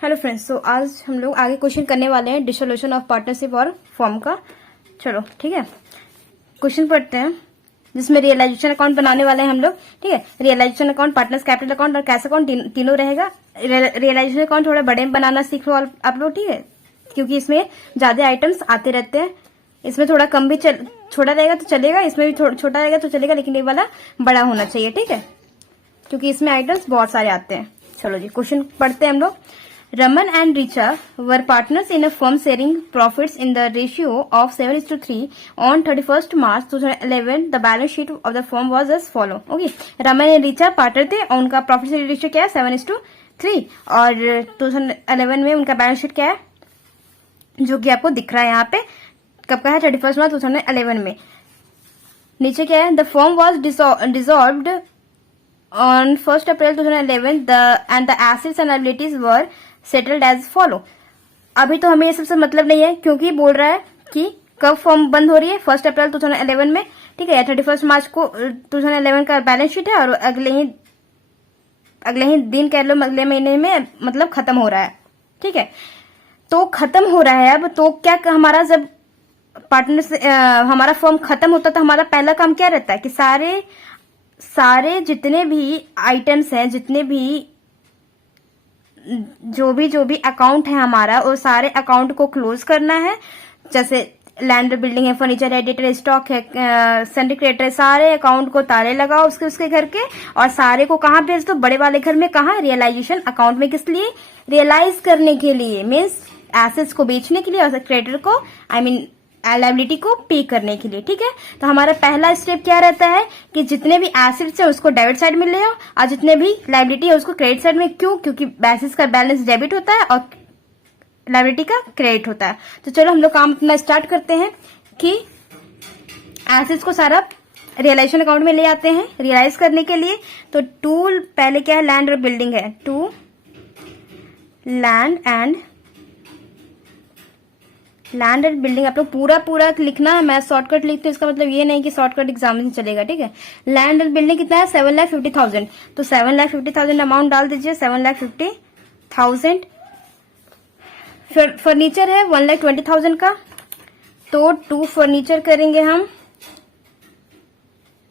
Hello friends, तो आज हम लोग आगे क्वेश्चन करने वाले हैं डिसोल्यूशन ऑफ पार्टनरशिप और फॉर्म का। चलो ठीक है, क्वेश्चन पढ़ते हैं जिसमें रियलाइजेशन अकाउंट बनाने वाले हैं हम लोग। ठीक है, realisation account, partners capital account और कैश अकाउंट तीनों रहेगा। रियलाइजेशन अकाउंट थोड़ा बड़े में बनाना सीख लो आप लोग, ठीक है, क्योंकि इसमें ज्यादा आइटम्स आते रहते हैं। इसमें थोड़ा कम भी छोटा रहेगा तो चलेगा, इसमें भी छोटा रहेगा तो चलेगा, लेकिन ये वाला बड़ा होना चाहिए। ठीक है, क्योंकि इसमें आइटम्स बहुत सारे आते हैं। चलो जी, क्वेश्चन पढ़ते हैं हम लोग। Raman and Richa were partners in a firm sharing profits in the ratio of 7:3 on 31st March 2011. The balance sheet of the firm was as follow. Okay, Raman and Richa partner थे और उनका profit sharing ratio क्या है 7:3 और 2011 में उनका balance sheet क्या है जो कि आपको दिख रहा है यहाँ पे। कब का है 31 मार्च 2011 में। नीचे क्या है, the firm was dissolved on 1st April 2011 and the assets and liabilities were settled as follow. अभी तो हमें ये सबसे मतलब नहीं है, क्योंकि बोल रहा है कि कब फर्म बंद हो रही है 1 अप्रैल 2011 में। ठीक है, 31 मार्च को 2011 का बैलेंस शीट है और अगले ही दिन कह लो, अगले महीने में मतलब खत्म हो रहा है। ठीक है, तो खत्म हो रहा है अब, तो क्या हमारा जब पार्टनर से हमारा फर्म खत्म होता तो हमारा पहला काम क्या रहता है कि सारे जितने भी आइटम्स हैं, जितने भी जो भी अकाउंट है हमारा, वो सारे अकाउंट को क्लोज करना है। जैसे लैंड, बिल्डिंग है, फर्नीचर है, डेटर, स्टॉक है, सन्ड्री क्रेडिटर है, सारे अकाउंट को ताले लगाओ उसके घर के, और सारे को कहाँ भेज दो, बड़े वाले घर में। कहाँ, रियलाइजेशन अकाउंट में। किस लिए, रियलाइज करने के लिए, मीन्स एसेट्स को बेचने के लिए, और क्रेडिटर को लायबिलिटी को पे करने के लिए। ठीक है, तो हमारा पहला स्टेप क्या रहता है कि जितने भी एसेट्स है उसको डेबिट साइड में ले आओ और जितने भी लायबिलिटी है उसको क्रेडिट साइड में। क्यों, क्योंकि एसेट्स का बैलेंस डेबिट होता है और लायबिलिटी का क्रेडिट होता है। तो चलो हम लोग काम अपना स्टार्ट करते हैं कि एसेट्स को सारा रियलाइजेशन अकाउंट में ले आते हैं रियलाइज करने के लिए। तो टूल पहले क्या है, लैंड और बिल्डिंग है। टू लैंड एंड बिल्डिंग आप लोग पूरा लिखना है। मैं शॉर्टकट लिखती हूँ, इसका मतलब ये नहीं कि शॉर्टकट एग्जाम में चलेगा। ठीक है, लैंड एंड बिल्डिंग कितना है 7,50,000, तो 7,50,000 अमाउंट डाल दीजिए, 7,50,000। फिर फर्नीचर है 1,20,000 का, तो 2 फर्नीचर करेंगे हम।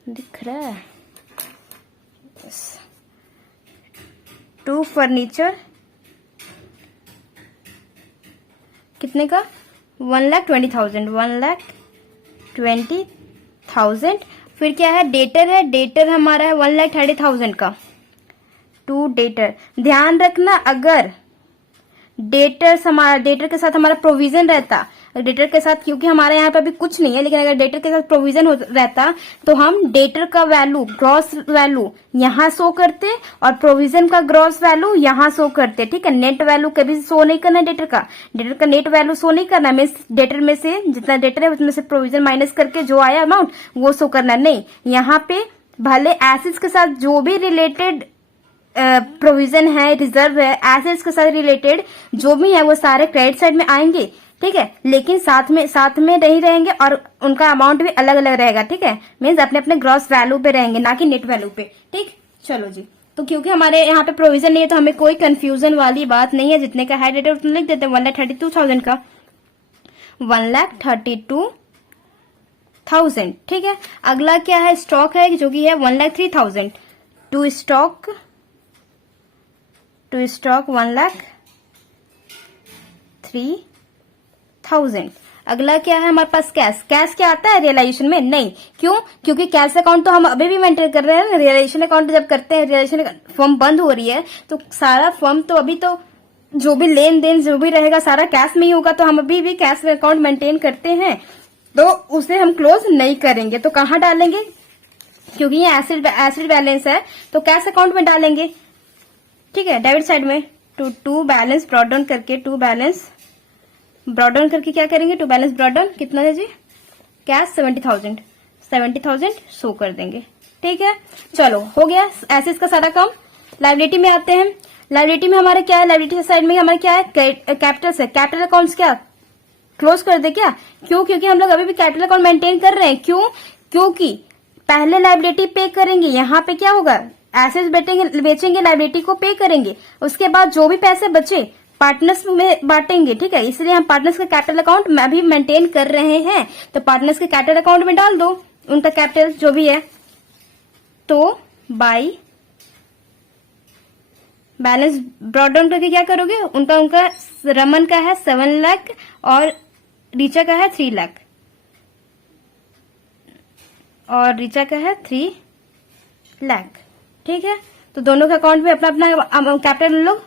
दिख रहा है 2 फर्नीचर कितने का 1,20,000, 1,20,000। फिर क्या है, डेटर है, डेटर हमारा है 1,30,000 का। 2 डेटर। ध्यान रखना, अगर डेटर के साथ हमारा प्रोविजन रहता, डेटर के साथ, क्योंकि हमारे यहाँ पे अभी कुछ नहीं है, लेकिन अगर डेटर के साथ प्रोविजन रहता तो हम डेटर का वैल्यू, ग्रॉस वैल्यू यहाँ शो करते और प्रोविजन का ग्रॉस वैल्यू यहाँ शो करते। ठीक है, नेट वैल्यू कभी शो नहीं करना डेटर का नेट वैल्यू शो नहीं करना। मीन्स डेटर में से जितना डेटर है उसमें से प्रोविजन माइनस करके जो आया अमाउंट वो शो करना नहीं। यहाँ पे भले एसेट्स के साथ जो भी रिलेटेड प्रोविजन है, रिजर्व है, एसेट्स के साथ रिलेटेड जो भी है वो सारे क्रेडिट साइड में आएंगे। ठीक है, लेकिन साथ में नहीं रहेंगे और उनका अमाउंट भी अलग अलग रहेगा। ठीक है, मीन्स अपने अपने ग्रॉस वैल्यू पे रहेंगे, ना कि नेट वैल्यू पे। ठीक, चलो जी, तो क्योंकि हमारे यहाँ पे प्रोविजन नहीं है तो हमें कोई कंफ्यूजन वाली बात नहीं है। जितने का है डेटर उतना लिख देते हैं, 1,32,000 का 1,32,000। ठीक है, अगला क्या है, स्टॉक है जो कि है 1,03,000। To stock 1,03,000। अगला क्या है हमारे पास, कैश क्या आता है रियलाइजेशन में, नहीं। क्यों, क्योंकि कैश अकाउंट तो हम अभी भी मेंटेन कर रहे हैं। रियलाइजेशन अकाउंट जब करते हैं, रियलाइजेशन फर्म बंद हो रही है तो सारा फर्म तो अभी तो जो भी लेन देन जो भी रहेगा सारा कैश में ही होगा, तो हम अभी भी कैश अकाउंट मेंटेन करते हैं, तो उसे हम क्लोज नहीं करेंगे। तो कहाँ डालेंगे, क्योंकि ये एसिड बैलेंस है तो कैश अकाउंट में डालेंगे। ठीक है, डेबिट साइड में टू बैलेंस ब्रॉट डाउन करके, क्या करेंगे, टू बैलेंस ब्रॉट डाउन कितना है जी, कैश 70,000 शो कर देंगे। ठीक है, चलो हो गया एसेट्स का सारा काम। लायबिलिटी में आते हैं। लायबिलिटी में हमारे क्या है, लायबिलिटी साइड में हमारे क्या है, कैपिटल है। कैपिटल अकाउंट्स क्या क्लोज कर दे क्या, क्यों, क्योंकि हम लोग अभी भी कैपिटल अकाउंट मेंटेन कर रहे हैं। क्यों, क्योंकि पहले लायबिलिटी पे करेंगे, यहाँ पे क्या होगा, एसेट्स बेचेंगे, लायबिलिटी को पे करेंगे, उसके बाद जो भी पैसे बचे पार्टनर्स में बांटेंगे, ठीक है, इसलिए हम पार्टनर्स का कैपिटल अकाउंट में भी मेंटेन कर रहे हैं, तो पार्टनर्स के कैपिटल अकाउंट में डाल दो उनका कैपिटल जो भी है। तो बाई बैलेंस ब्रॉट डाउन करके क्या करोगे, उनका रमन का है 7 लाख और रीचा का है 3 लाख और रीचा का है 3 लाख, ठीक है। तो दोनों के अकाउंट में अपना अपना कैपिटल लोग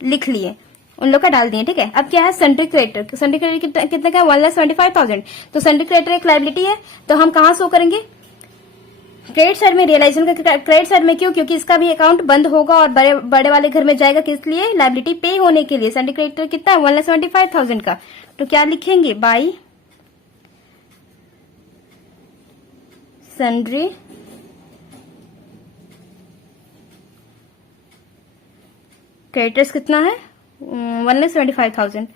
लिख लिए, उन लोग का डाल दिए, ठीक है। अब क्या है सन्ड्री क्रेडिटर, सन्ड्री क्रेडिटर कितने का है 1,75,000। तो सन्ड्री क्रेडिटर एक लायबिलिटी है, तो हम कहां शो करेंगे क्रेडिट साइड में, रियलाइजेशन का क्रेडिट साइड में। क्यों, क्योंकि इसका भी अकाउंट बंद होगा और बड़े वाले घर में जाएगा, किस लिए, लायबिलिटी पे होने के लिए। सन्ड्री क्रेडिटर कितना है 1,75,000 का, तो क्या लिखेंगे बाई सन्ड्री क्रेडिटर्स कितना है 1,75,000,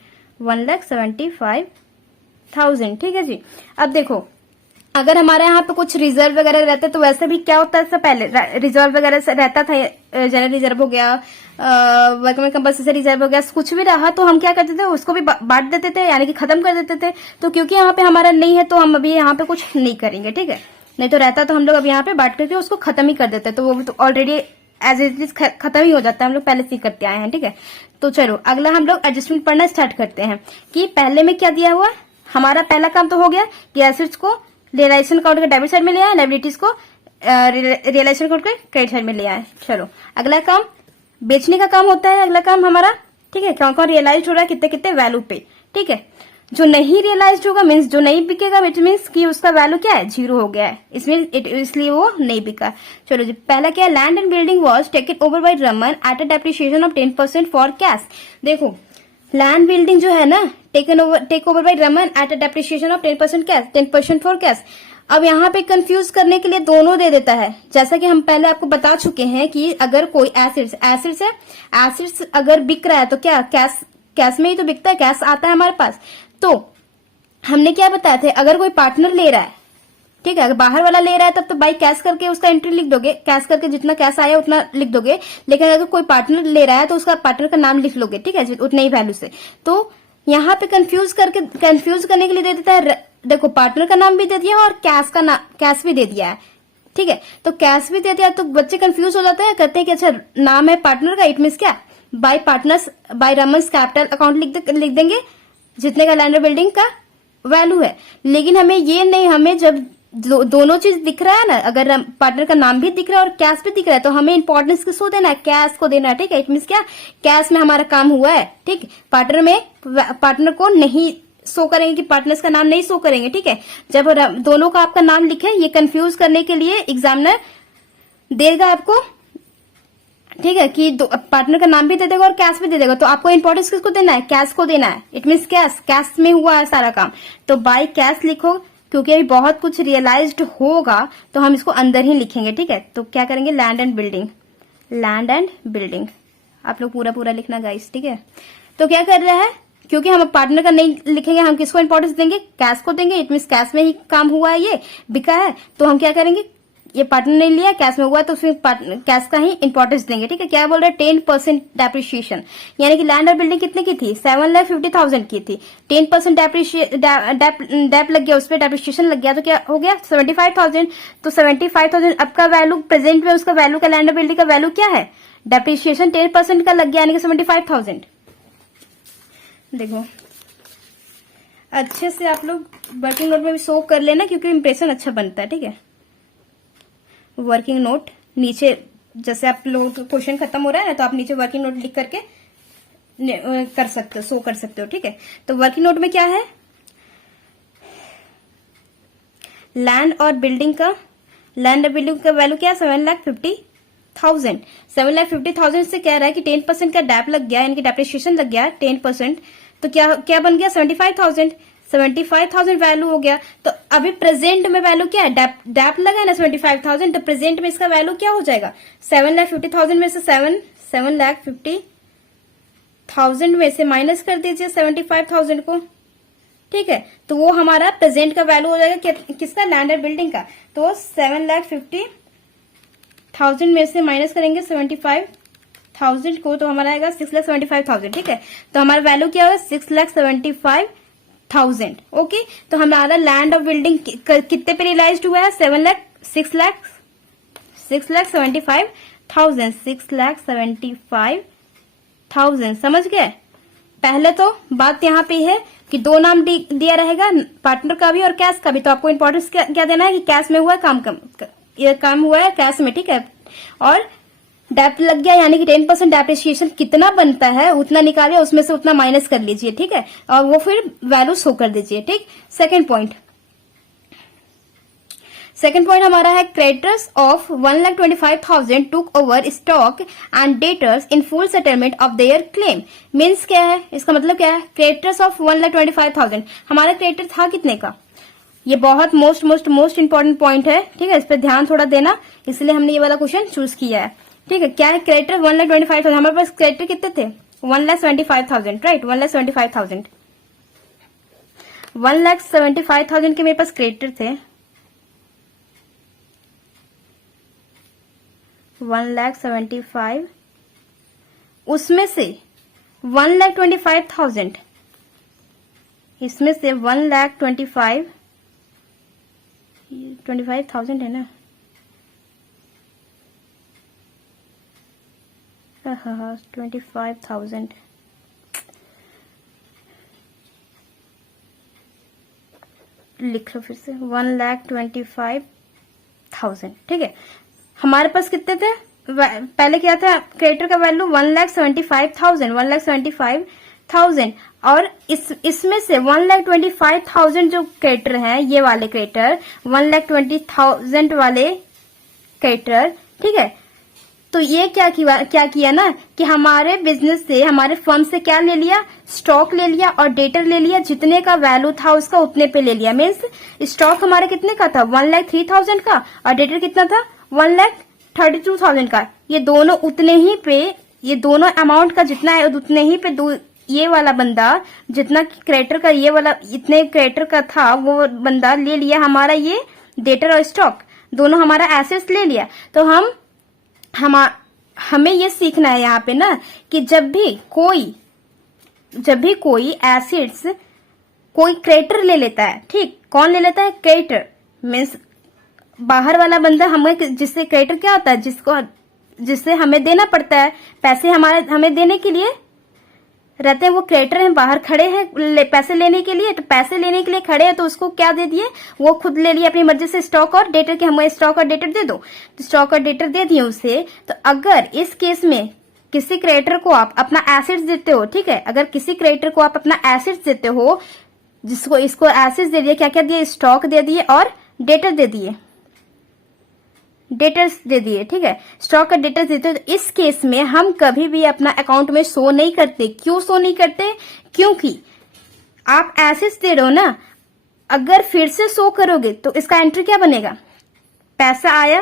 1,75,000, ठीक है जी। अब देखो अगर हमारे यहाँ पे कुछ रिजर्व वगैरह रहता तो वैसे भी क्या होता है, इससे पहले रिजर्व वगैरह रहता था, जनरल रिजर्व हो गया, वर्कमैन कंपल्सरी रिजर्व हो गया, कुछ भी रहा तो हम क्या करते थे उसको भी बांट देते थे, यानी कि खत्म कर देते थे। तो क्योंकि यहाँ पे हमारा नहीं है तो हम अभी यहाँ पे कुछ नहीं करेंगे, ठीक है। नहीं तो रहता तो हम लोग अब यहाँ पे बांट करके उसको खत्म ही कर देते, तो वो भी तो ऑलरेडी एज इट इज खत्म ही हो जाता है, हम लोग पहले से ही करते आए हैं, ठीक है। तो चलो अगला हम लोग एडजस्टमेंट पढ़ना स्टार्ट करते हैं कि पहले में क्या दिया हुआ। हमारा पहला काम तो हो गया कि एसेट्स को रियलाइजेशन अकाउंट के डेबिट साइड में ले आए, लायबिलिटीज को रियलाइजेशन अकाउंट के क्रेडिट साइड में ले आए। चलो अगला काम बेचने का काम होता है, अगला काम हमारा, ठीक है। कौन कौन रियलाइज हो रहा है, कितने कितने वैल्यू पे, ठीक है। जो नहीं रियलाइज होगा मीन्स जो नहीं बिकेगा, इट मीन्स कि उसका वैल्यू क्या है 0 हो गया है, इसमें इसलिए वो नहीं बिका। चलो जी पहला क्या है, land and building was taken over by Raman at a depreciation of 10% for cash. देखो लैंड बिल्डिंग जो है ना take over by Raman at a depreciation of 10% cash, 10% for cash. अब यहाँ पे कंफ्यूज करने के लिए दोनों दे देता है, जैसा कि हम पहले आपको बता चुके हैं कि अगर कोई एसिड्स अगर बिक रहा है तो क्या कैश में ही तो बिकता है, कैश आता है हमारे पास। तो हमने क्या बताया थे, अगर कोई पार्टनर ले रहा है, ठीक है, अगर बाहर वाला ले रहा है तब तो बाई कैश करके उसका एंट्री लिख दोगे, कैश करके जितना कैश आया उतना लिख दोगे। लेकिन अगर कोई पार्टनर ले रहा है तो उसका पार्टनर का नाम लिख लोगे, ठीक है, उतने ही वैल्यू से। तो यहाँ पे कंफ्यूज करने के लिए दे देता है, देखो पार्टनर का नाम भी दे दिया और कैश भी दे दिया है, ठीक है। तो कैश भी दे दिया तो बच्चे कंफ्यूज हो जाते हैं, कहते हैं कि अच्छा नाम है पार्टनर का, इट मीन्स क्या बाय रमन्स कैपिटल अकाउंट लिख देंगे जितने का लैंड बिल्डिंग का वैल्यू है। लेकिन हमें ये नहीं, हमें जब दोनों चीज दिख रहा है ना, अगर पार्टनर का नाम भी दिख रहा है और कैश भी दिख रहा है तो हमें इंपॉर्टेंस किसको देना है, कैश को देना है, ठीक है। इट मीन्स क्या कैश में हमारा काम हुआ है, ठीक। पार्टनर को नहीं शो करेंगे कि पार्टनर्स का नाम नहीं शो करेंगे, ठीक है। जब दोनों का आपका नाम लिखे, ये कंफ्यूज करने के लिए एग्जामिनर देगा आपको, ठीक है, कि पार्टनर का नाम भी दे देगा और कैश भी दे देगा। तो आपको इंपॉर्टेंस किसको देना है, कैश को देना है। इट मीन्स कैश में हुआ है सारा काम, तो बाय कैश लिखो, क्योंकि अभी बहुत कुछ रियलाइज्ड होगा तो हम इसको अंदर ही लिखेंगे, ठीक है। तो क्या करेंगे, लैंड एंड बिल्डिंग आप लोग पूरा लिखना गाइस, ठीक है। तो क्या कर रहा है, क्योंकि हम पार्टनर का नहीं लिखेंगे, हम किसको इंपॉर्टेंस देंगे, कैश को देंगे। इट मीन्स कैश में ही काम हुआ है, ये बिका है, तो हम क्या करेंगे, ये पार्टनर ने लिया कैश में हुआ तो उसमें कैश का ही इंपॉर्टेंस देंगे, ठीक है। क्या बोल रहे हैं 10% डेप्रिशिएशन, यानी कि लैंड और बिल्डिंग कितने की थी 7,50,000 की थी, 10% डेप लग गया, उस पर डेप्रिशिएशन लग गया तो क्या हो गया 75,000। तो 75,000 अब का वैल्यू प्रेजेंट में उसका वैल्यू का लैंड और बिल्डिंग का वैल्यू क्या है, डेप्रिशिएशन 10% का लग गया, यानी कि 75,000। देखो अच्छे से आप लोग वर्किंग नोट में भी शो कर लेना, क्योंकि इंप्रेशन अच्छा बनता है, ठीक है। वर्किंग नोट नीचे, जैसे आप लोगों का क्वेश्चन खत्म हो रहा है ना, तो आप नीचे वर्किंग नोट लिख करके कर सकते हो, शो कर सकते हो, ठीक है। तो वर्किंग नोट में क्या है, लैंड और बिल्डिंग का वैल्यू क्या है 7,50,000। 7,50,000 से कह रहा है कि 10% का डैप लग गया, यानी कि डेप्रिसिएशन लग गया 10%, तो क्या बन गया 75,000 वैल्यू हो गया। तो अभी प्रेजेंट में वैल्यू क्या है, डैप लगा है ना 75,000, तो प्रेजेंट में इसका वैल्यू क्या हो जाएगा 7,50,000 में से 7,50,000 में से माइनस कर दीजिए 75,000 को, ठीक है। तो वो हमारा प्रेजेंट का वैल्यू हो जाएगा किसका, लैंड और बिल्डिंग का। तो 7,50,000 में से माइनस करेंगे 1000 को तो हमारा आएगा 6,75,000। ठीक है, तो हमारा वैल्यू क्या होगा 6,75,000। ओके, तो हमारा लैंड और बिल्डिंग कितने पे रियलाइज हुआ है 6,75,000। समझ गए। पहले तो बात यहाँ पे है कि दो नाम दिया रहेगा, पार्टनर का भी और कैश का भी। तो आपको इंपॉर्टेंस क्या देना है कि कैश में हुआ है काम ये काम हुआ है कैश में। ठीक है, और डेप्ट लग गया यानी कि 10% डेप्रिसिएशन कितना बनता है उतना निकालिए, उसमें से उतना माइनस कर लीजिए। ठीक है, और वो फिर वैल्यू शो कर दीजिए। ठीक, सेकंड पॉइंट हमारा है creditors of 1,25,000 took over stock and debtors in full settlement of their claim. Means क्या है, इसका मतलब क्या है, क्रेडिटर्स ऑफ 1,25,000 हमारा क्रेडिटर था कितने का। ये बहुत मोस्ट इंपॉर्टेंट पॉइंट है। ठीक है, इस पर ध्यान थोड़ा देना, इसलिए हमने ये वाला क्वेश्चन चूज किया है। ठीक है, क्या है क्रेडिटर 1,25,000। हमारे पास क्रेडिटर कितने थे 1,75,000। राइट, 1,75,000 1,75,000 के मेरे पास क्रेडिटर थे। 1,75,000 उसमें से 1,25,000 इसमें से 1,25,000 है ना। हाँ 25,000 लिख लो फिर से 1,25,000। ठीक है, हमारे पास कितने थे पहले क्या था, क्रेडिटर का वैल्यू 1,75,000 और इसमें से 1,25,000 जो क्रेडिटर हैं, ये वाले क्रेडिटर 1,20,000 वाले क्रेडिटर। ठीक है, तो ये क्या किया ना कि हमारे बिजनेस से, हमारे फर्म से क्या ले लिया, स्टॉक ले लिया और डेटर ले लिया। जितने का वैल्यू था उसका उतने पे ले लिया। मीन्स स्टॉक हमारे कितने का था 1,03,000 का और डेटर कितना था 1,32,000 का। ये दोनों उतने ही पे, ये दोनों अमाउंट का जितना है उतने ही पे ये वाला बंदा जितना क्रेडिटर का ये वाला इतने क्रेडिटर का था वो बंदा ले लिया हमारा ये डेटर और स्टॉक दोनों हमारा एसेट्स ले लिया। तो हमें ये सीखना है यहाँ पे ना कि जब भी कोई एसेट्स कोई क्रेडिटर ले लेता है, ठीक, कौन ले लेता है, क्रेडिटर मीन्स बाहर वाला बंदा। हमें जिससे क्रेडिटर क्या होता है, जिससे हमें देना पड़ता है पैसे, हमें देने के लिए रहते हैं, वो क्रेडिटर हैं, बाहर खड़े हैं पैसे लेने के लिए। तो पैसे लेने के लिए खड़े हैं तो उसको क्या दे दिए, वो खुद ले लिया अपनी मर्जी से स्टॉक और डेटर के, हमें स्टॉक और डेटर दे दो, तो स्टॉक और डेटर दे दिए उसे। तो अगर इस केस में किसी क्रेडिटर को आप अपना एसेट्स देते हो, ठीक है, अगर किसी क्रेडिटर को आप अपना एसेट्स देते हो, जिसको इसको एसेट्स दे दिए, क्या क्या दिए, स्टॉक दे दिए और डेटर दे दिए, डेटर्स दे दिए। ठीक है, स्टॉक का डेटर्स देते हो। तो इस केस में हम कभी भी अपना अकाउंट में शो नहीं करते। क्यों शो नहीं करते, क्योंकि आप एसेट्स दे रहे हो ना, अगर फिर से शो करोगे तो इसका एंट्री क्या बनेगा, पैसा आया,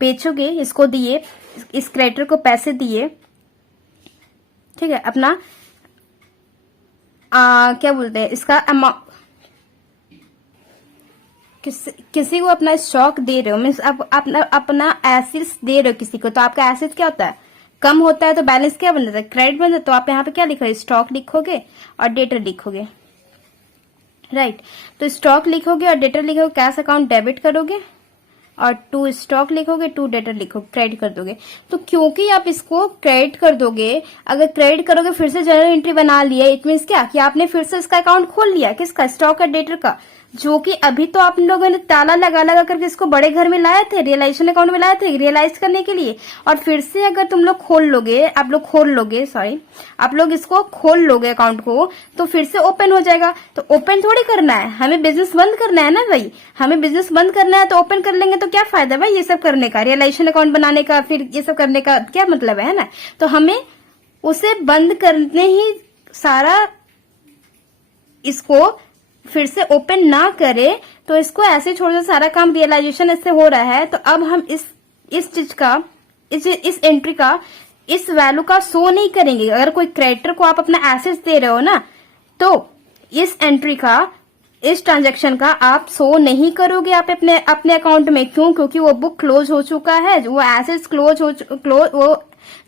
बेचोगे, इसको दिए, इस क्रेडिटर को पैसे दिए, ठीक है, अपना क्या बोलते हैं इसका अमाउंट, किसी को अपना स्टॉक दे रहे हो, मीन्स आप अपना एसेट्स दे रहे हो किसी को, तो आपका एसेट्स क्या होता है, कम होता है, तो बैलेंस क्या बन जाता है, क्रेडिट बन जाता है। तो आप यहाँ पे क्या लिखोगे, स्टॉक लिखोगे और डेटर लिखोगे। राइट, तो स्टॉक लिखोगे और डेटर लिखोगे, कैश अकाउंट डेबिट करोगे और टू स्टॉक लिखोगे, टू डेटर लिखोगे, क्रेडिट कर दोगे। तो क्योंकि आप इसको क्रेडिट कर दोगे, अगर क्रेडिट करोगे फिर से जर्नल एंट्री बना लिया, इट मीन्स क्या कि आपने फिर से इसका अकाउंट खोल लिया, किसका, स्टॉक और डेटर का, जो कि अभी तो आप लोगों ने ताला लगा करके इसको बड़े घर में लाए थे, रियलाइजेशन अकाउंट में लाए थे रियलाइज करने के लिए। और फिर से अगर तुम लोग खोल लोगे, आप लोग इसको खोल लोगे अकाउंट को, तो फिर से ओपन हो जाएगा। तो ओपन थोड़ी करना है, हमें बिजनेस बंद करना है ना भाई, हमें बिजनेस बंद करना है। तो ओपन कर लेंगे तो क्या फायदा भाई ये सब करने का, रियलाइजेशन अकाउंट बनाने का, फिर ये सब करने का क्या मतलब है ना। तो हमें उसे बंद करने ही सारा, इसको फिर से ओपन ना करे तो इसको ऐसे छोड़ दो, सारा काम रियलाइजेशन इससे हो रहा है। तो अब हम इस चीज का, इस एंट्री का, इस वैल्यू का शो नहीं करेंगे। अगर कोई क्रेडिटर को आप अपना एसेट्स दे रहे हो ना, तो इस एंट्री का, इस ट्रांजैक्शन का आप शो नहीं करोगे आप अपने अकाउंट में। क्यों, क्योंकि वो बुक क्लोज हो चुका है, वो एसेट्स वो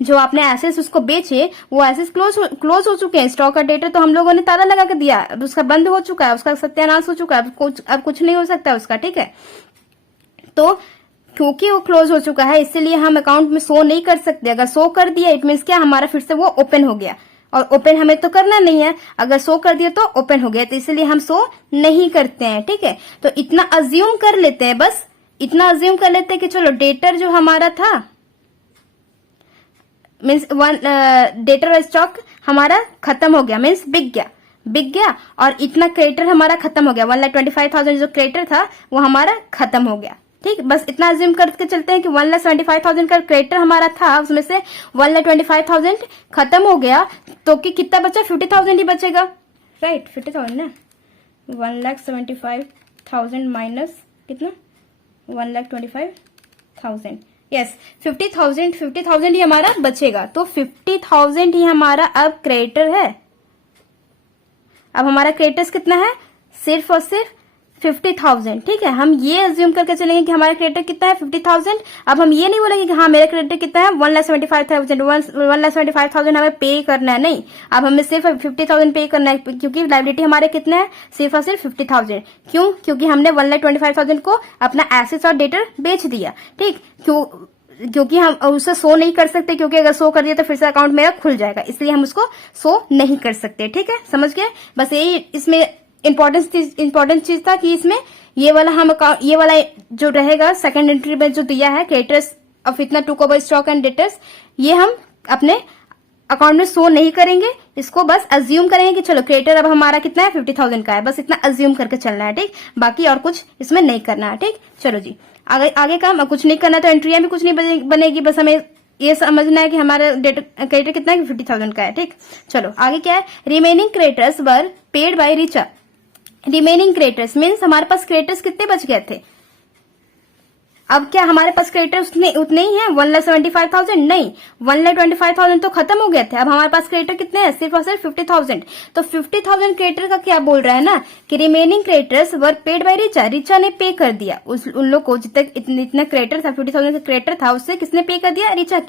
जो आपने एसेट्स उसको बेचे वो एसेट्स क्लोज हो चुके हैं। स्टॉक का डेटर तो हम लोगों ने ताला लगा के दिया, अब उसका बंद हो चुका है, उसका सत्यानाश हो चुका है, अब कुछ नहीं हो सकता उसका, ठीक है। तो क्योंकि वो क्लोज हो चुका है इसीलिए हम अकाउंट में शो नहीं कर सकते। अगर शो कर दिया इट मीन्स क्या, हमारा फिर से वो ओपन हो गया, और ओपन हमें तो करना नहीं है। अगर शो कर दिया तो ओपन हो गया, तो इसलिए हम शो नहीं करते हैं, ठीक है। तो इतना अज्यूम कर लेते हैं, बस इतना अज्यूम कर लेते हैं कि चलो डेटर जो हमारा था मीन्स डेटर और स्टॉक हमारा खत्म हो गया, मीन्स बिक गया और इतना क्रेडिटर हमारा खत्म हो गया। 1,25,000 जो क्रेडिटर था वो हमारा खत्म हो गया, ठीक। बस इतना अज्यूम करके चलते हैं कि 1,25,000 का क्रेडिटर हमारा था, उसमें से 1,25,000 खत्म हो गया, तो कि कितना बचा, 50,000 ही बचेगा, राइट। 50,000 ना, 1,75,000 माइनस कितना, 1,25,000, यस 50,000 ही हमारा बचेगा। तो 50,000 ही हमारा अब क्रेडिटर है। अब हमारा क्रेडिटर्स कितना है, सिर्फ और सिर्फ 50,000, ठीक है। हम ये अज्यूम करके चलेंगे कि हमारा क्रेडिटर कितना है, 50,000। अब हम ये नहीं बोलेंगे कि हाँ मेरा क्रेडिटर कितना है, 1,75,000 हमें पे करना है, नहीं। अब हमें सिर्फ 50,000 पे करना है, क्योंकि लायबिलिटी हमारे कितने हैं, सिर्फ और सिर्फ 50,000। क्यों, क्योंकि हमने 1,25,000 को अपना एसेट्स और डेटर बेच दिया, ठीक। क्योंकि हम उसे शो नहीं कर सकते, क्योंकि अगर शो कर दिया तो फिर से अकाउंट मेरा खुल जाएगा, इसलिए हम उसको शो नहीं कर सकते, ठीक है। समझ गए, बस यही इसमें इंपॉर्टेंट चीज था कि इसमें ये वाला जो रहेगा सेकंड एंट्री में जो दिया है क्रेडिटर्स ऑफ इतना to over stock and debtors, ये हम अपने अकाउंट में शो नहीं करेंगे, इसको बस अज्यूम करेंगे कि चलो क्रेडिटर अब हमारा कितना है, 50,000 का है, बस इतना अज्यूम करके चलना है, ठीक। बाकी और कुछ इसमें नहीं करना है, ठीक। चलो जी आगे काम, कुछ नहीं करना तो एंट्रियां भी कुछ नहीं बनेगी, बस हमें ये समझना है कि हमारा क्रेडिटर कितना है, 50,000 का है, ठीक। चलो आगे क्या है, remaining creditors were paid by Richa. Remaining creditors means हमारे पास क्रेडिटर्स कितने बच गए थे। अब क्या हमारे पास क्रेडिटर्स उतने ही हैं, 1,75,000 नहीं, 1,25,000 तो खत्म हो गए थे। अब हमारे पास क्रेडिटर कितने हैं, सिर्फ और सिर्फ 50,000। तो 50,000 क्रेडिटर का क्या बोल रहा है ना कि remaining creditors were paid by Richa. Richa ने पे कर दिया उन लोग को, जितने इतना क्रेडिटर था, 50,000 का क्रेडिटर था, उससे किसने पे कर दिया, रिचा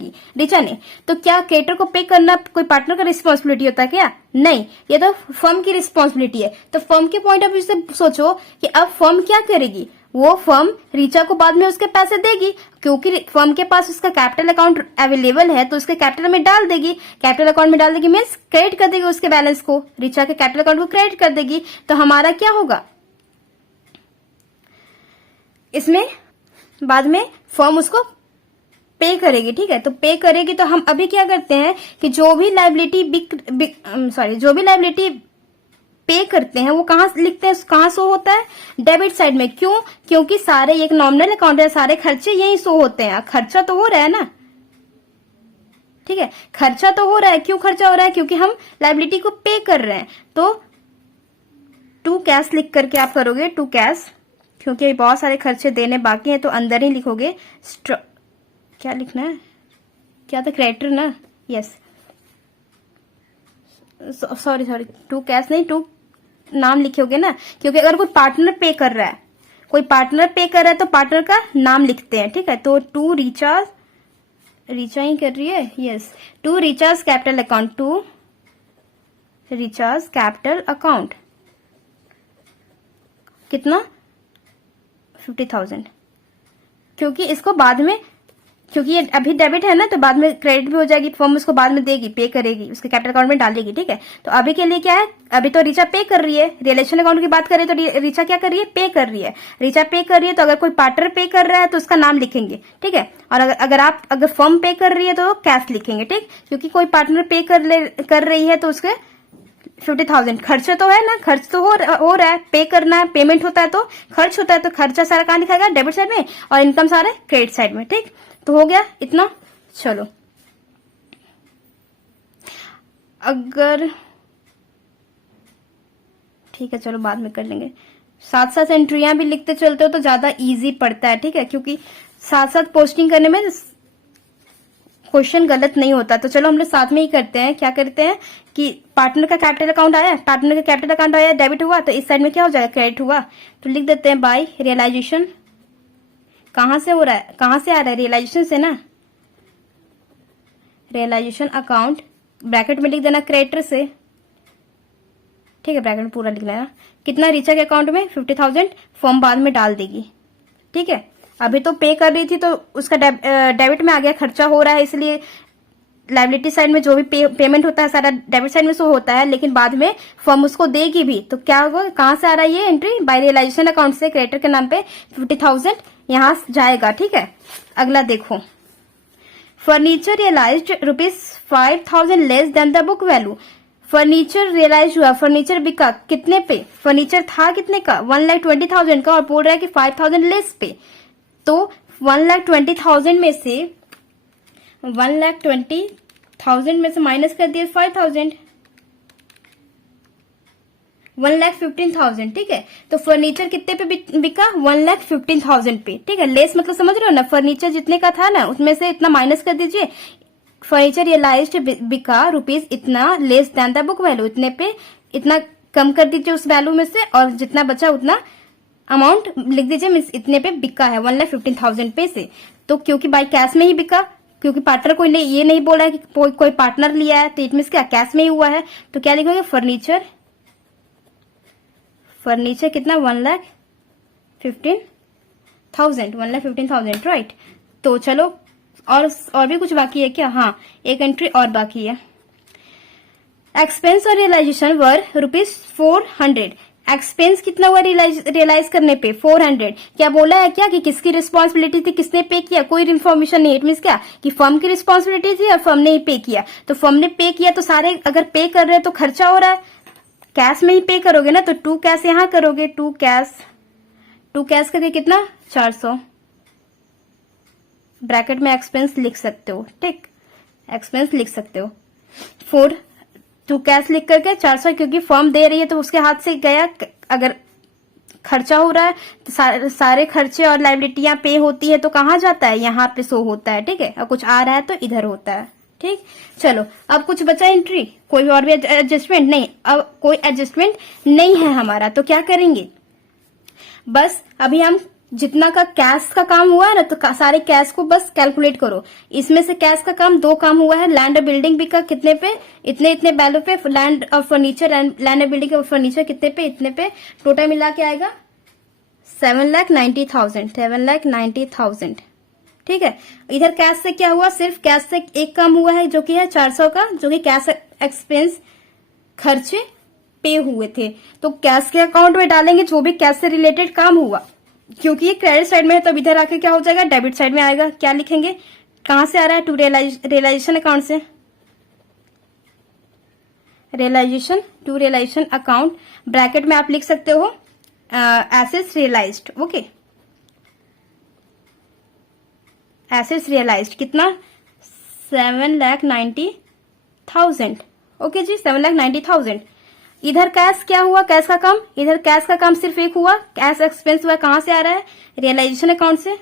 ने। तो क्या क्रेडिटर को पे करना कोई पार्टनर का रिस्पॉन्सिबिलिटी होता है क्या, नहीं, ये तो फर्म की रिस्पॉन्सिबिलिटी है। तो फर्म के पॉइंट ऑफ व्यू से सोचो कि अब फर्म क्या करेगी, वो फर्म रिचा को बाद में उसके पैसे देगी, क्योंकि फर्म के पास उसका कैपिटल अकाउंट अवेलेबल है, तो उसके कैपिटल में डाल देगी। कैपिटल अकाउंट में डाल देगी मीन्स क्रेडिट कर देगी उसके बैलेंस को, रिचा के कैपिटल अकाउंट को क्रेडिट कर देगी। तो हमारा क्या होगा, इसमें बाद में फर्म उसको पे करेगी, ठीक है। तो पे करेगी, तो हम अभी क्या करते हैं कि जो भी लायबिलिटी पे करते हैं वो कहां लिखते हैं, कहां शो होता है, डेबिट साइड में। क्यों, क्योंकि सारे एक नॉमिनल अकाउंट है, सारे खर्चे यही शो होते हैं। खर्चा तो हो रहा है ना, ठीक है, खर्चा तो हो रहा है। क्यों खर्चा हो रहा है, क्योंकि हम लायबिलिटी को पे कर रहे हैं। तो टू कैश लिख करके आप करोगे, टू कैश, क्योंकि बहुत सारे खर्चे देने बाकी हैं, तो अंदर ही लिखोगे। क्या लिखना है, क्या था, क्रेडिटर ना, यस, सॉरी, टू कैश नहीं, टू नाम लिखोगे ना, क्योंकि अगर कोई पार्टनर पे कर रहा है, तो पार्टनर का नाम लिखते हैं, ठीक है। तो टू रिचा ही कर रही है, yes, to recharge capital account, to recharge capital account कितना, 50,000। क्योंकि इसको बाद में, क्योंकि ये अभी डेबिट है ना, तो बाद में क्रेडिट भी हो जाएगी, फर्म उसको बाद में देगी, पे करेगी, उसके कैपिटल अकाउंट में डालेगी, ठीक है। तो अभी के लिए क्या है, अभी तो रिचा पे कर रही है। रिलेशन अकाउंट की बात करें तो रिचा क्या कर रही है, पे कर रही है। रिचा पे कर रही है, तो अगर कोई पार्टनर पे कर रहा है तो उसका नाम लिखेंगे, ठीक है। और अगर फर्म पे कर रही है तो कैश लिखेंगे, ठीक। क्योंकि कोई पार्टनर पे कर रही है तो उसके 50,000 खर्चा तो है ना, खर्च तो हो रहा है, पे करना है, पेमेंट होता है तो खर्च होता है, तो खर्चा सारा कहां दिखाएगा, डेबिट साइड में, और इनकम सारे क्रेडिट साइड में, ठीक। तो हो गया इतना। चलो अगर ठीक है, चलो बाद में कर लेंगे। साथ साथ एंट्रियां भी लिखते चलते हो तो ज्यादा इजी पड़ता है, ठीक है, क्योंकि साथ साथ पोस्टिंग करने में क्वेश्चन गलत नहीं होता। तो चलो हम लोग साथ में ही करते हैं। क्या करते हैं कि पार्टनर का कैपिटल अकाउंट आया, डेबिट हुआ, तो इस साइड में क्या हो जाएगा, क्रेडिट हुआ। तो लिख देते हैं बाय रियलाइजेशन। कहां से हो रहा है, कहां से आ रहा है, रियलाइजेशन से ना, रियलाइजेशन अकाउंट, ब्रैकेट में लिख देना क्रेडिटर से, ठीक है, ब्रैकेट में पूरा लिख लेना। कितना रीचा के अकाउंट में 50,000, फॉर्म बाद में डाल देगी, ठीक है। अभी तो पे कर रही थी तो उसका डेबिट में आ गया, खर्चा हो रहा है, इसलिए लाइबिलिटी साइड में जो भी पेमेंट होता है सारा डेबिट साइड में शो होता है, लेकिन बाद में फर्म उसको देगी भी। तो क्या होगा, कहां से आ रहा है ये एंट्री, बाय रियलाइजेशन अकाउंट से क्रेडिटर के नाम पे 50,000 यहां जाएगा, ठीक है। अगला देखो, furniture realised ₹5,000 less than the book value. Furniture realise हुआ, फर्नीचर बिका कितने पे, फर्नीचर था कितने का 1,20,000 का, और बोल रहा है कि 5,000 लेस पे। तो 1,20,000 में से 1,20,000 में से माइनस कर दिए 5,000, 1,15,000, ठीक है। तो फर्नीचर कितने पे बिका, 1,15,000 पे, ठीक है। लेस मतलब समझ रहे हो ना, फर्नीचर जितने का था ना उसमें से इतना माइनस कर दीजिए। फर्नीचर रियलाइज्ड बिका रुपीज इतना, less than the book value, इतने पे इतना कम कर दीजिए उस वैल्यू में से, और जितना बचा उतना अमाउंट लिख दीजिए, मीन्स इतने पे बिका है 1,15,000 पे से। तो क्योंकि बाई कैश में ही बिका, क्योंकि पार्टनर कोई ने ये नहीं बोला है कि कोई पार्टनर लिया है, तो इट मीन्स क्या कैश में ही हुआ है। तो क्या लिखोगे, फर्नीचर कितना 1,15,000, राइट। तो चलो और भी कुछ बाकी है क्या, हाँ एक एंट्री और बाकी है। एक्सपेंस और रियलाइजेशन वर ₹400। एक्सपेंस कितना हुआ रियलाइज करने पे 400। क्या बोला है क्या कि किसकी रिस्पॉन्सिबिलिटी थी, किसने पे किया, कोई इन्फॉर्मेशन नहीं। इट मीन्स क्या कि फर्म की रिस्पॉन्सिबिलिटी थी और फर्म ने ही पे किया। तो फर्म ने पे किया तो सारे अगर पे कर रहे हैं तो खर्चा हो रहा है, कैश में ही पे करोगे ना, तो टू कैश यहां करोगे, टू कैश करके कितना 400, ब्रैकेट में एक्सपेंस लिख सकते हो, ठीक, एक्सपेंस लिख सकते हो। 4 टू कैश लिख करके 400, क्योंकि फर्म दे रही है तो उसके हाथ से गया। अगर खर्चा हो रहा है तो सारे खर्चे और लाइबिलिटियां पे होती है तो कहां जाता है, यहाँ पे शो होता है, ठीक है। और कुछ आ रहा है तो इधर होता है, ठीक। चलो अब कुछ बचा एंट्री, कोई और भी एडजस्टमेंट नहीं, अब कोई एडजस्टमेंट नहीं है हमारा, तो क्या करेंगे, बस अभी हम जितना का कैश का काम हुआ है ना, तो सारे कैश को बस कैलकुलेट करो। इसमें से कैश का काम 2 काम हुआ है, लैंड और बिल्डिंग बिका कितने पे, इतने वैल्यू पे, लैंड और फर्नीचर, लैंड और बिल्डिंग और फर्नीचर कितने पे, इतने पे, टोटल मिला के आएगा 7,90,000, ठीक है। इधर कैश से क्या हुआ, सिर्फ कैश से एक काम हुआ है जो कि है 400 का, जो कि कैश एक्सपेंस खर्चे पे हुए थे। तो कैश के अकाउंट में डालेंगे जो भी कैश से रिलेटेड काम हुआ, क्योंकि ये क्रेडिट साइड में है, तब इधर आके क्या हो जाएगा, डेबिट साइड में आएगा। क्या लिखेंगे, कहां से आ रहा है, टू रियलाइजेशन अकाउंट से, टू रियलाइजेशन अकाउंट, ब्रैकेट में आप लिख सकते हो assets realised, okay. Assets realised कितना 7,90,000, ओके जी, 7,90,000। इधर कैश क्या हुआ, कैश का काम, इधर कैश का काम सिर्फ एक हुआ, कैश एक्सपेंस हुआ, कहां से आ रहा है, रियलाइजेशन अकाउंट से,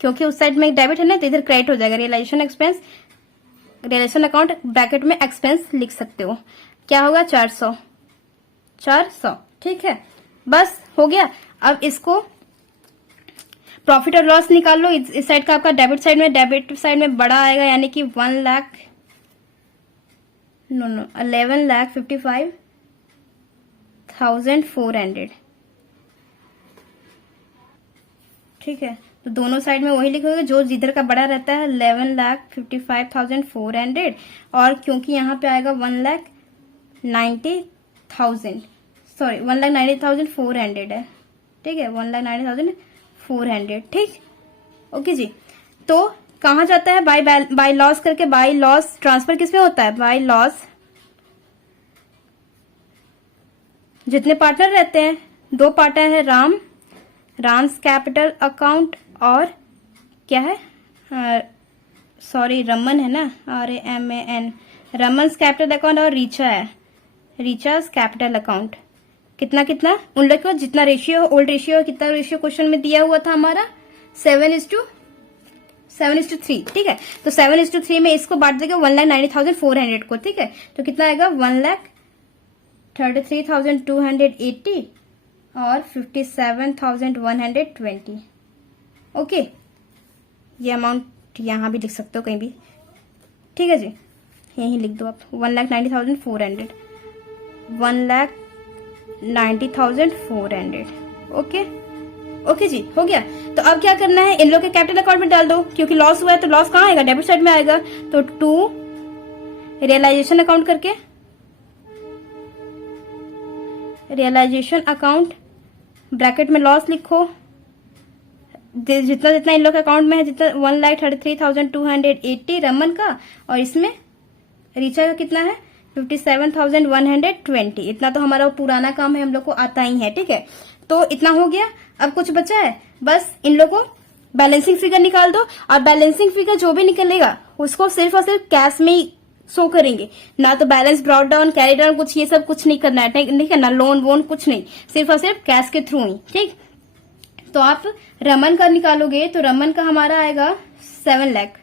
क्योंकि उस साइड में डेबिट है ना, तो इधर क्रेडिट हो जाएगा, realisation expense, realisation account, bracket में एक्सपेंस लिख सकते हो। क्या होगा 400, ठीक है, बस हो गया। अब इसको प्रॉफिट और लॉस निकाल लो। इस साइड का आपका डेबिट साइड में बड़ा आएगा, यानी कि 11,55,400, ठीक है। तो दोनों साइड में वही लिखोगे जो जिधर का बड़ा रहता है, 11,55,400, और क्योंकि यहाँ पे आएगा 1,90,000, सॉरी 1,90,400 है, ठीक है, 1,90,400, ठीक, ओके जी। तो कहां जाता है, बाय लॉस करके, बाय लॉस ट्रांसफर किसमें होता है, बाय लॉस जितने पार्टनर रहते हैं, 2 पार्टनर है, राम्स कैपिटल अकाउंट, और क्या है, सॉरी रमन है ना, RAMAN, रमन्स कैपिटल अकाउंट, और रीचा है, रीचा's कैपिटल अकाउंट। कितना उन लोग को जितना रेशियो, ओल्ड रेशियो, कितना रेशियो क्वेश्चन में दिया हुआ था हमारा 7:3, ठीक है। तो 7:3 में इसको बांट देंगे 1,90,400 को, ठीक है। तो कितना आएगा 1,33,280 और 57,120, ओके। ये अमाउंट यहाँ भी लिख सकते हो कहीं भी, ठीक है जी, यहीं लिख दो आप 1,90,400, 1,90,400। ओके ओके जी, हो गया। तो अब क्या करना है, इन लोग के कैपिटल अकाउंट में डाल दो, क्योंकि लॉस हुआ है तो लॉस कहाँ आएगा, डेबिट साइड में आएगा। तो टू रियलाइजेशन अकाउंट करके, रियलाइजेशन अकाउंट ब्रैकेट में लॉस लिखो, जितना जितना इन लोग के अकाउंट में है, जितना 1,33,280 रमन का, और इसमें रीचा का कितना है 57,120। इतना तो हमारा पुराना काम है, हम लोग को आता ही है, ठीक है। तो इतना हो गया। अब कुछ बचा है, बस इन लोग को बैलेंसिंग फिगर निकाल दो, और बैलेंसिंग फिगर जो भी निकलेगा उसको सिर्फ और सिर्फ कैश में ही शो करेंगे, ना तो balance brought down, carry down, कुछ ये सब कुछ नहीं करना है, ठीक है ना, लोन वोन कुछ नहीं, सिर्फ और सिर्फ कैश के थ्रू ही, ठीक। तो आप रमन का निकालोगे तो रमन का हमारा आएगा 7 लाख,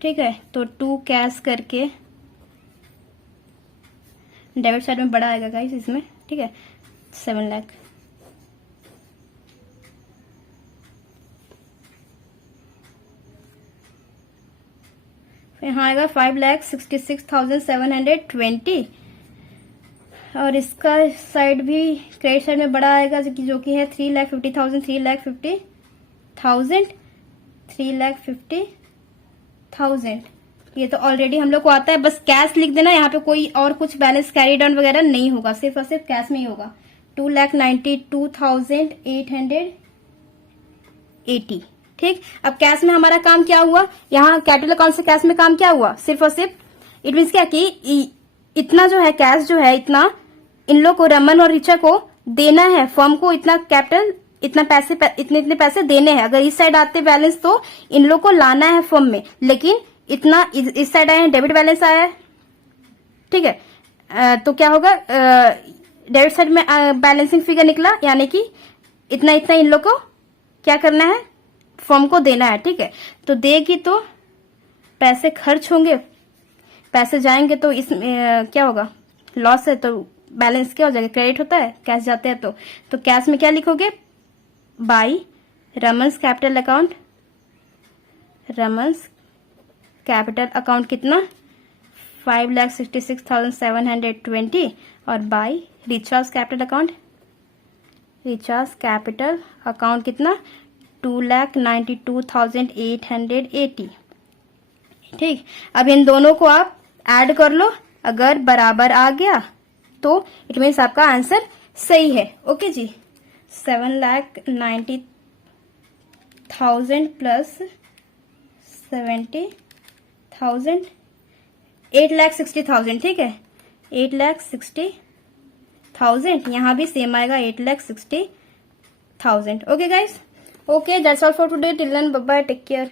ठीक है। तो 2 कैश करके डेबिट साइड में बड़ा आएगा गाइस इसमें, ठीक है, 7 लाख। फिर यहाँ आएगा 5,66,720, और इसका साइड भी क्रेडिट साइड में बड़ा आएगा, जो कि है 3,50,000, 3,50,000। ये तो ऑलरेडी हम लोग को आता है, बस कैश लिख देना, यहाँ पे कोई और कुछ बैलेंस कैरी डाउन वगैरह नहीं होगा, सिर्फ और सिर्फ कैश में ही होगा। 2,92,880, ठीक। अब कैश में हमारा काम क्या हुआ, यहाँ कैपिटल अकाउंट से कैश में काम क्या हुआ, सिर्फ और सिर्फ इट मीन्स क्या कि इतना जो है कैश जो है, इतना इन लोग को, रमन और रिचा को देना है, फर्म को इतना कैपिटल, इतने पैसे देने हैं। अगर इस साइड आते बैलेंस तो इन लोग को लाना है फर्म में, लेकिन इतना इस साइड आए, डेबिट बैलेंस आया है, ठीक है। तो क्या होगा, डेबिट साइड में बैलेंसिंग फिगर निकला, यानी कि इतना इतना इन लोग को क्या करना है, फर्म को देना है, ठीक है। तो देगी तो पैसे खर्च होंगे, पैसे जाएंगे तो इस क्या होगा, लॉस है, तो बैलेंस क्या हो जाएगा, क्रेडिट होता है, कैश जाते हैं। तो कैश में क्या लिखोगे, by Raman's capital account, Raman's capital account कितना 5,66,720, और by recharge capital account, recharge capital account कितना 2,92,880, ठीक। अब इन दोनों को आप ऐड कर लो, अगर बराबर आ गया तो इट मीन्स आपका आंसर सही है। ओके जी, 7,90,000 प्लस 70,000, 8,60,000, ठीक है, 8,60,000। यहाँ भी सेम आएगा 8,60,000। Okay guys, okay, that's all for today, till then bye bye, take care.